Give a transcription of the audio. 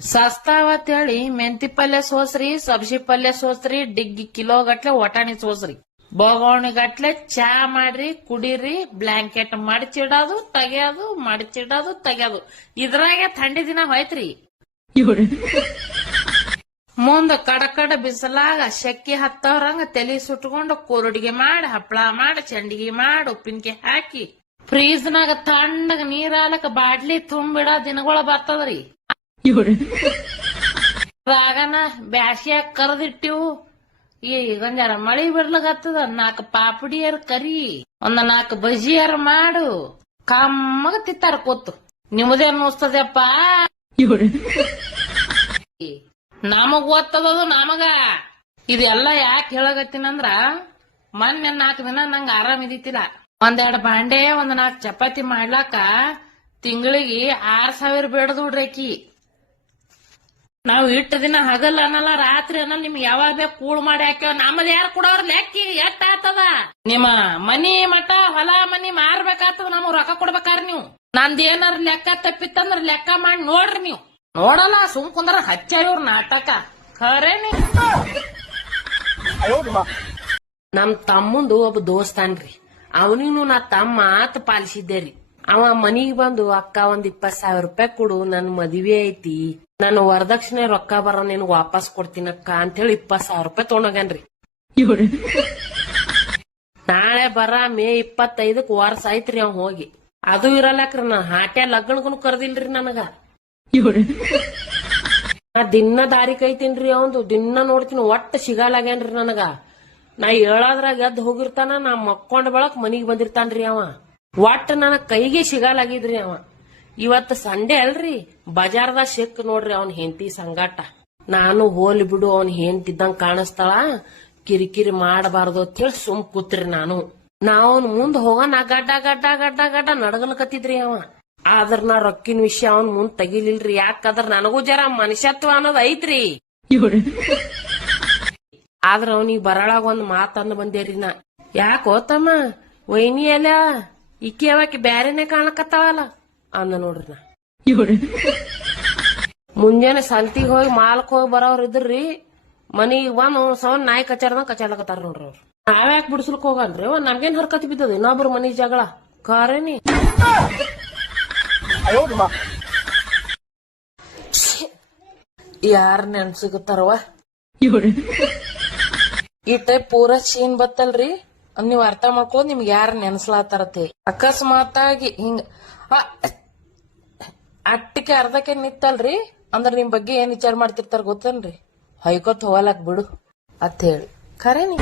ಸಸ್ತಾವತ್ ಹೇಳಿ ಮೆಂತಿ ಪಲ್ಯ ಸೋಸ್ರಿ ಸಬ್ಜಿ ಪಲ್ಯ ಸೋಸ್ರಿ, ಡಿಗ್ಗಿ ಕಿಲೋ ಗಟ್ಲೆ ಒಟಾಣಿ ಸೋಸ್ರಿ. ಬೋಗೋಣಿ ಗಟ್ಲೆ ಚಾ ಮಾಡ್ರಿ, ಕುಡೀರಿ, ಬ್ಲಾಂಕೆಟ್ ಮಡಚಿಡೋದು ತೆಗೆಯೋದು ಮಡಚಿಡೋದು ತೆಗೆಯೋದು. ಇದ್ರಾಗೆ ಥಂಡಿ ದಿನ ಹೋಯ್ತ್ರಿ. ಮುಂದ ಕಡ ಕಡ ಬಿಸಿಲಾಗ ಶೆಕ್ಕಿ ಹತ್ತವರಂಗ ತಲೆ ಸುಟ್ಕೊಂಡು ಕೂರುಡಿಗೆ ಮಾಡಿ ಹಪ್ಪಳ ಮಾಡಿ, ಚಂಡಿಗೆ ಮಾಡಿ, ಉಪ್ಪಿನಕಾಯಿ ಹಾಕಿ. ಫ್ರೀಜ್ನಾಗ ತಣ್ಣಗ ನೀರಾಲಕ ಬಾಡ್ಲಿ ತುಂಬಿಡ ದಿನಗಳ ಬರ್ತದ್ರಿ. ರಾಗನ ಬ್ಯಾಸ್ಯಾಗ ಕರೆದಿಟ್ಟಿವು. ಈಗ ಜರ ಮಳಿ ಬಿಡ್ಲಾಗತ್ತದ ನಾಲ್ಕು ಪಾಪಡಿಯರ್ ಕರಿ ಒಂದ್ ನಾಲ್ಕು ಬಜಿಯರ್ ಮಾಡು. ಕಮ್ಮಗ ತಿತ್ತಾರ ಕೂತು. ನಿಮ್ದೇ ಅನ್ನಿಸ್ತದಪ್ಪ? ನಮಗ್ ಓದ್ತದದು ನಮಗ. ಇದೆಲ್ಲ ಯಾಕೆ ಹೇಳಗತ್ತಿನಂದ್ರ ಮೊನ್ನೆ ನಾಲ್ಕು ದಿನ ನಂಗ ಆರಾಮ್ ಇದ್ದಿತ್ತಿಲ್ಲ ಒಂದೆರಡು ಬಾಂಡೆ ಒಂದ್ ನಾಲ್ಕು ಚಪಾತಿ ಮಾಡ್ಲಾಕ ತಿಂಗಳಿಗೆ ಆರ್ ಸಾವಿರ ಬೇಡದು ಆಕಿ ನಾವ್ ಇಟ್ಟ ದಿನ ಹಗಲ್ ಅನ್ನಲ್ಲ, ರಾತ್ರಿ ಅನ್ನಲ್ಲ, ನಿಮ್ಗೆ ಯಾವಾಗ ಬೇಕು ಕೂಳ್ ಮಾಡಿ ಹಾಕ್ಯವ. ನಮ್ಮದ್ ಯಾರು ಕೊಡೋರ್ ಲೆಕ್ಕಿ ಎಷ್ಟ ಆತದ? ನಿಮ್ಮ ಮನಿ ಮಠ, ಹೊಲ ಮನಿ ಮಾರ್ಬೇಕಾತದ, ನಮಗ್ ರೊಕ್ಕ ಕೊಡ್ಬೇಕಾರ ನೀವು. ನಂದ್ ಏನಾರ ಲೆಕ್ಕ ತಪ್ಪಿತ್ತಂದ್ರ ಲೆಕ್ಕ ಮಾಡಿ ನೋಡ್ರಿ ನೀವು. ನೋಡಲ್ಲ, ಸುಮ್ ಕುಂದ್ರ ಹಚ್ಚ ಇವ್ರ ನಾಟಕ. ಖರೇನಿ ನಮ್ ತಮ್ಮಂದು ಒಬ್ಬ ದೋಸ್ತಾನ್ರಿ. ಅವನಿಗೂ ನಾ ತಮ್ಮ ಆತ ಪಾಲಿಸಿದ್ದೆ ರೀ ಅವ ಮನಿಗ್ ಬಂದು, ಅಕ್ಕ, ಒಂದ್ ಇಪ್ಪತ್ ಸಾವಿರ ರೂಪಾಯಿ ಕೊಡು, ನನ್ ಮದ್ವಿ ಐತಿ. ನಾನು ವರದಕ್ಷಿಣೆ ರೊಕ್ಕ ಬರ ನಿನ್ ವಾಪಸ್ ಅಂತ ಹೇಳಿ ಇಪ್ಪತ್ ಸಾವಿರ ರೂಪಾಯಿ ತೊಗೊಂಡೋಗ್ಯಾನ್ರಿ. ನಾಳೆ ಬರ ಮೇ ಇಪ್ಪತ್ತೈದಕ್ ವಾರ್ಸ್ ಐತ್ರಿ ಅವ್ ಹೋಗಿ. ಅದು ಇರಲ್ಲಕ್ರಿ, ನಾ ಹಾಟ್ಯ ಲಗ್ನಗೂ ಕರ್ದಿಲ್ರಿ ನನಗ. ನಾ ದಿನ ದಾರಿ ಕೈತೀನ್ರಿ ಅವಂದು ದಿನ ನೋಡ್ತೀನಿ, ಒಟ್ಟ ಸಿಗಲಾಗ್ಯಾನ್ರಿ ನನಗ. ನಾ ಹೇಳೋದ್ರಾಗ ಎದ್ದು ಹೋಗಿರ್ತಾನ, ನಾ ಮಕ್ಕೊಂಡ್ ಬಳಕ್ ಮನಿಗ್ ಬಂದಿರ್ತಾನ್ರಿ ಅವ. ಒಟ್ಟ ನನ್ನ ಕೈಗೆ ಸಿಗಲಾಗಿದ್ರಿ ಅವ. ಇವತ್ತು ಸಂಡೆ ಅಲ್ರಿ, ಬಜಾರ್ದಾಗ ಸಿಕ್ ನೋಡ್ರಿ ಅವನ್ ಹೆಂಡತಿ ಸಂಗಾಟ. ನಾನು ಹೋಲಿ ಬಿಡು, ಅವನ್ ಹೆಂಡತಿದ್ದಂಗ್ ಕಾಣಿಸ್ತಾಳ. ಕಿರಿಕಿರಿ ಮಾಡಬಾರ್ದು ಅಂತ ಹೇಳಿ ಸುಮ್ ಕೂತ್ರಿ ನಾನು. ನಾವನ್ ಮುಂದ್ ಹೋಗೋಣ, ಗಡ್ಡ ಗಡ್ಡ ಗಡ್ಡ ಗಡ್ಡ ನಡಗಲ್ಕತ್ತಿದ್ರಿ ಅವ. ಆದ್ರ ನಾ ರೊಕ್ಕಿನ ವಿಷಯ ಅವನ್ ಮುಂದ್ ತೆಗಿಲಿಲ್ರಿ, ಯಾಕಂದ್ರ ನನಗೂ ಜರ ಮನುಷ್ಯತ್ವ ಅನ್ನೋದ್ ಐತ್ರಿ. ಆದ್ರ ಅವನಿಗೆ ಬರಳಾಗ ಒಂದ್ ಮಾತನ್ನು ಬಂದೇರಿ ನಾ. ಯಾಕೋ ತಮ್ಮ ವೈನಿ ಎಲ್ಲ ಇಕ್ಕಿ ಅವಾಕಿ ಬ್ಯಾರೆನೆ ಕಾಣಕತ್ತಾವಲ್ಲ ಅಂದ ನೋಡ್ರಿ ನಾ. ಮುಂಜಾನೆ ಸಂತಿಗೆ ಹೋಗಿ ಮಾಲ್ಕ್ ಹೋಗಿ ಬರೋರ್ ಇದ್ರಿ ಮನಿಗ್ ಬಂದು ಸವನ್ ನಾಯಿ ಕಚಾರ್ದಂಗ್ ಕಚಾಡ್ಲಕತ್ತಾರ ನೋಡ್ರಿ ಅವ್ರು. ನಾವ್ಯಾಕ್ ಬಿಡಿಸ್ಲಕ್ ಹೋಗಲ್ರಿ? ನಮ್ಗೇನ್ ಹರ್ಕತ್ ಬಿದ್ದದ? ಇನ್ನೊಬ್ರು ಮನಿ ಜಗಳ. ಕಾರೇನಿ ಯಾರ ನೆನ್ಸಿಗತ್ತಾರವ ಈ ಟೈಪ್ ಪೂರಾ ಚೀನ್ ಬತ್ತಲ್ರಿ? ನೀವ್ ಅರ್ಥ ಮಾಡ್ಕೊಳ್ಳೋದು ನಿಮ್ಗೆ ಯಾರ ಅಕಸ್ಮಾತ್ ಅಕಸ್ಮಾತಾಗಿ ಹಿಂಗ ಅಟ್ಟಿಗೆ ಅರ್ಧಕ್ಕೆ ನಿತ್ತಲ್ರಿ? ಅಂದ್ರೆ ನಿಮ್ ಬಗ್ಗೆ ಏನ್ ವಿಚಾರ ಮಾಡ್ತಿರ್ತಾರ ಗೊತ್ತೇನ್ರಿ? ಹೊಯ್ಕೊತ್ ಹೋಗಲಾಕ್ ಬಿಡು, ಅತ್ ಹೇಳಿ. ಖರೇನಿ